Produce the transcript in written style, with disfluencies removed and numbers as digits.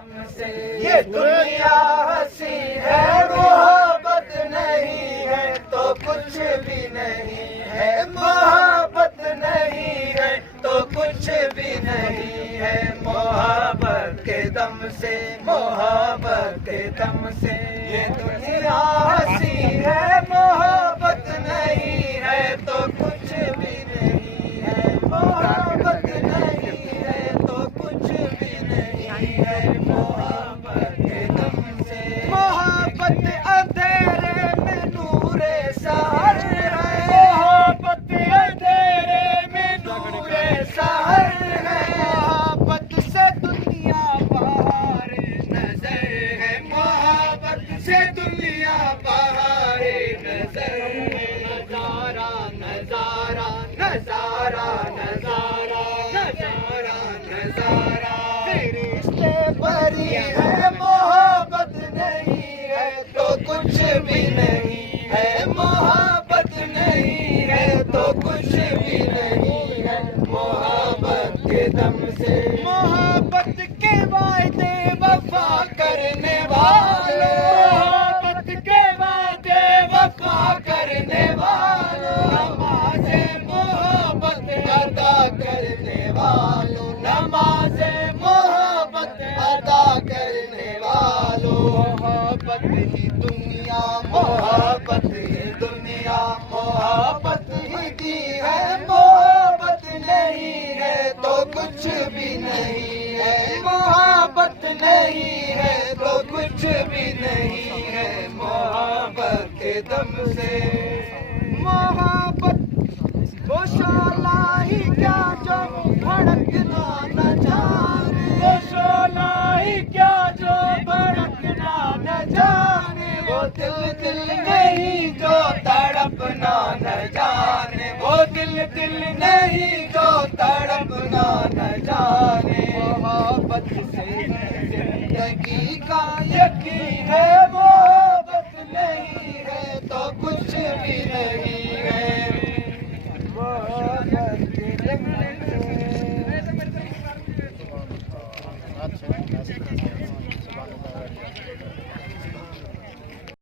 ये दुनिया हंसी है, मोहब्बत नहीं है तो कुछ भी नहीं है, मोहब्बत नहीं है तो कुछ भी नहीं है। मोहब्बत के दम से, मोहब्बत के दम से ये दुनिया हंसी है, मोहब्बत नहीं है तो कुछ भी नहीं है, मोहब्बत नहीं है तो कुछ भी नहीं है। मोहब्बत के दम से, मोहब्बत अंधेरे में नूरे सहर है, मोहब्बत अंधेरे में नूरे सहर है। मोहब्बत से दुनिया बाहर नजर है, मोहब्बत से दुनिया बाहर नजर है। नजारा नजारा नजारा नजारा नजारा नजारा रिश्ते भरी है, मोहब्बत नहीं है तो कुछ भी नहीं है, मोहब्बत नहीं है तो कुछ भी नहीं है। मोहब्बत के दम से, मोहब्बत के वायदे वफा करने वालों, मोहब्बत के वायदे वफा करने वालों, नमाज़े मोहब्बत अदा करने वालों, नमाज़े मोहब्बत अदा करने वालों। मोहब्बत ही दुनिया, मोहब्बत ही दुनिया, मोहब्बत ही की है, मोहब्बत नहीं है तो कुछ भी नहीं है, मोहब्बत नहीं है तो कुछ भी नहीं है। मोहब्बत के दम से, मोहब्बत वो शोला ही क्या जो भड़कना न जाने, वो शोला ही क्या जो भड़कना न जाने, वो दिल दिल नहीं जो तड़पना न जाने, वो दिल दिल नहीं जो तड़पना न जाने। मोहब्बत से जिंदगी का